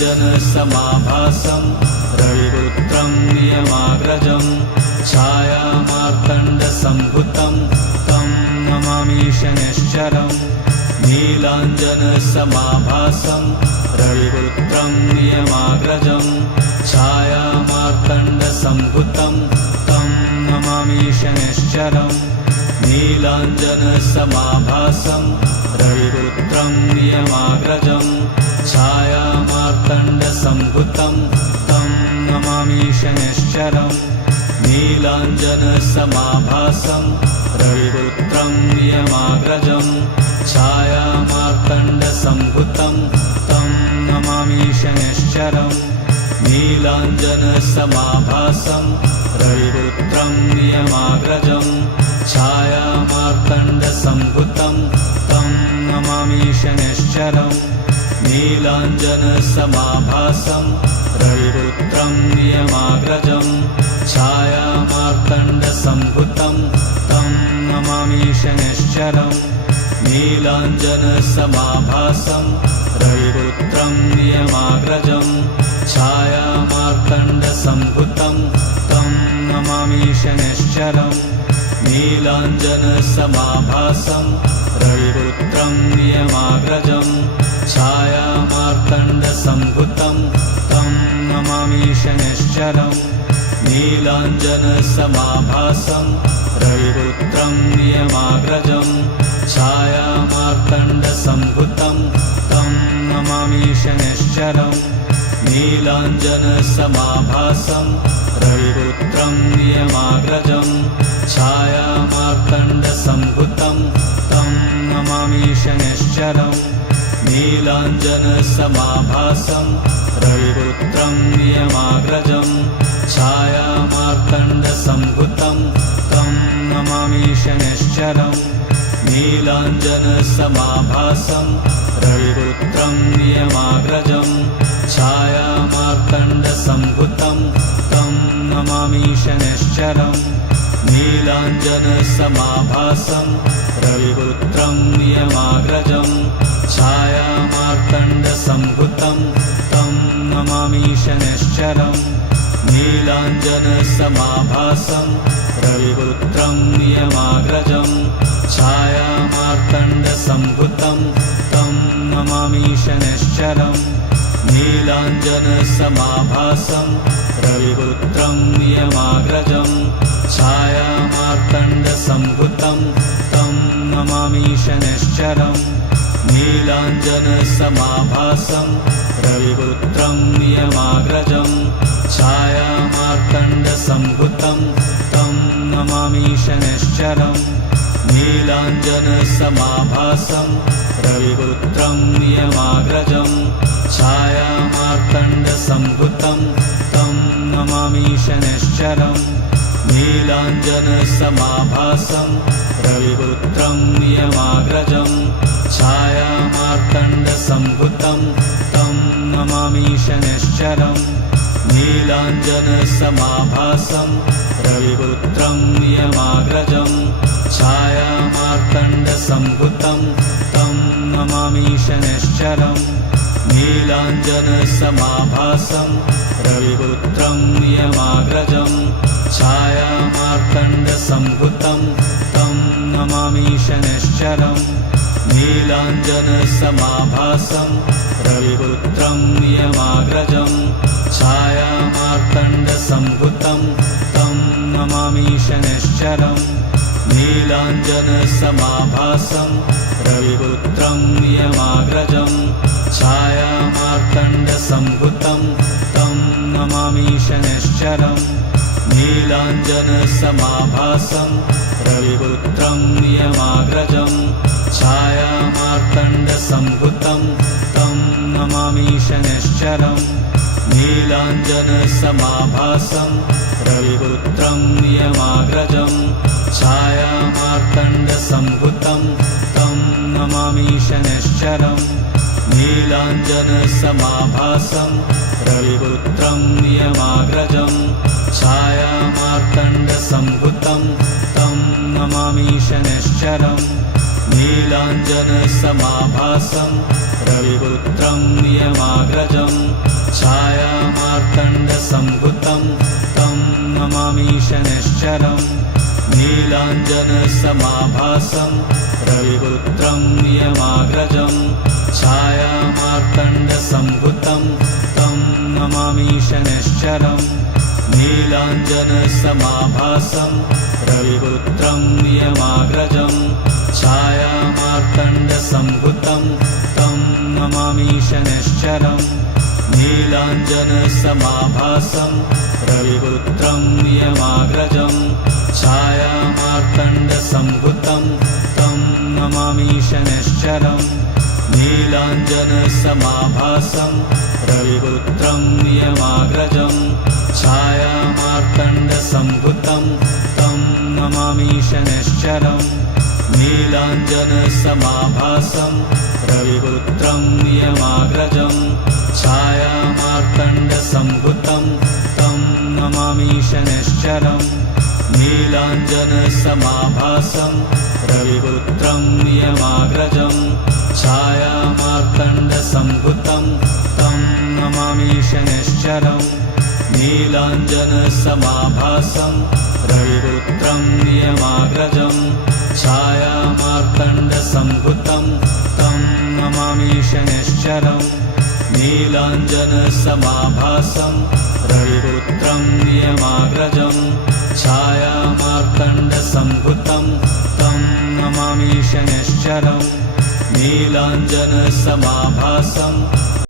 नीलाञ्जनसमाभासं रविपुत्रं नियमाग्रजं छायामार्तण्डसम्भुतं तं नमामि शनैश्चरम् नीलाञ्जनसमाभासं रविपुत्रं नियमाग्रजं छायामार्तण्डसम्भुतं तं नमामि शनैश्चरम् नीलाञ्जनसमाभासं रविपुत्रं नियमाग्रजं छायामार्तण्डसम्भुतं तं नमामि शनैश्चरम् नीलाञ्जनसमाभासं रविपुत्रं नियमाग्रजं छायामार्तण्डसम्भुतं तं नमामि शनैश्चरम् नीलाञ्जनसमाभासं रविपुत्रं नियमाग्रजं छायामार्तण्डसम्भुतं तं नमामि शनैश्चरम् नीलाञ्जनसमाभासं रविपुत्रं नियमाग्रजं छायामार्तण्डसम्भुतं तं नमामि शनैश्चरम् नीलाञ्जनसमाभासं रविपुत्रं नियमाग्रजं छायामार्तण्डसम्भुतं तं नमामि शनैश्चरम् नीलाञ्जनसमाभासं रविपुत्रं नियमाग्रजं छायामार्तण्डसम्भुतं तं नमामि शनैश्चरम् नीलाञ्जनसमाभासं रविपुत्रं नियमाग्रजं छायामार्तण्डसम्भुतं तं नमामि शनैश्चरम् नीलाञ्जनसमाभासं रविपुत्रं नियमाग्रजं छायामार्तण्डसम्भुतं तं नमामि शनैश्चरम् नीलाञ्जनसमाभासं रविपुत्रं नियमाग्रजं छायामार्तण्डसम्भुतं तं नमामि शनैश्चरम् नीलाञ्जनसमाभासं रविपुत्रं नियमाग्रजं छायामार्तण्डसम्भुतं तं नमामि शनैश्चरम् नीलाञ्जनसमाभासं रविपुत्रं नियमाग्रजं छायामार्तण्डसम्भुतं तं नमामि शनैश्चरम् नीलाञ्जनसमाभासं रविपुत्रं नियमाग्रजं छायामार्तण्डसम्भुतं तं नमामि शनैश्चरम् नीलाञ्जनसमाभासं रविपुत्रं नियमाग्रजं छायामार्तण्डसम्भुतं तं नमामि शनैश्चरम् नीलाञ्जनसमाभासं रविपुत्रं नियमाग्रजं छायामार्तण्डसम्भुतं तं नमामि शनैश्चरम् नीलाञ्जनसमाभासं रविपुत्रं नियमाग्रजं छायामार्तण्डसम्भुतं तं नमामि शनैश्चरम् नीलाञ्जनसमाभासं रविपुत्रं नियमाग्रजं छायामार्तण्डसम्भुतं तं नमामि शनैश्चरम् नीलाञ्जनसमाभासं रविपुत्रं नियमाग्रजं छायामार्तण्डसम्भुतं तं नमामि शनैश्चरम् नीलाञ्जनसमाभासं रविपुत्रं नियमाग्रजं छायामार्तण्डसम्भुतं तं नमामि शनैश्चरम् नीलाञ्जनसमाभासं रविपुत्रं नियमाग्रजं छायामार्तण्डसम्भुतं तं नमामि शनैश्चरम् नीलाञ्जनसमाभासं रविपुत्रं नियमाग्रजं छायामार्तण्डसम्भुतं तं नमामि शनैश्चरम् नीलाञ्जनसमाभासं रविपुत्रं नियमाग्रजं छायामार्तण्डसम्भुतं तं नमामि शनैश्चरम् नीलाञ्जनसमाभासं रविपुत्रं नियमाग्रजं छायामार्तण्डसम्भुतं तं नमामि शनैश्चरम् नीलाञ्जनसमाभासं रविपुत्रं नियमाग्रजं छायामार्तण्डसम्भुतं तं नमामि शनैश्चरम् नीलाञ्जनसमाभासं रविपुत्रं नियमाग्रजं छायामार्तण्डसम्भुतं तं नमामि शनैश्चरम् नीलाञ्जनसमाभासं रविपुत्रं नियमाग्रजं छायामार्तण्डसम्भुतं तं नमामि शनैश्चरम् नीलाञ्जनसमाभासं रविपुत्रं नियमाग्रजं छायामार्तण्डसम्भुतं तं नमामि शनैश्चरम् नीलाञ्जनसमाभासं रविपुत्रं नियमाग्रजं छायामार्तण्डसम्भुतं तं नमामि शनैश्चरम् नीलाञ्जनसमाभासं रविपुत्रं नियमाग्रजं छायामार्तण्डसम्भुतं तं नमामि शनैश्चरम् नीलाञ्जनसमाभासं रविपुत्रं नियमाग्रजं छायामार्तण्डसम्भुतं तं नमामि शनैश्चरम् नीलाञ्जनसमाभासं रविपुत्रं नियमाग्रजं छायामार्तण्डसम्भुतं तं नमामि शनैश्चरम् नीलाञ्जनसमाभासं रविपुत्रं नियमाग्रजं छायामार्तण्डसम्भुतं तं नमामि शनैश्चरम् नीलाञ्जनसमाभासं रविपुत्रं नियमाग्रजं छायामार्तण्डसम्भुतं तं नमामि शनैश्चरम् नीलाञ्जनसमाभासं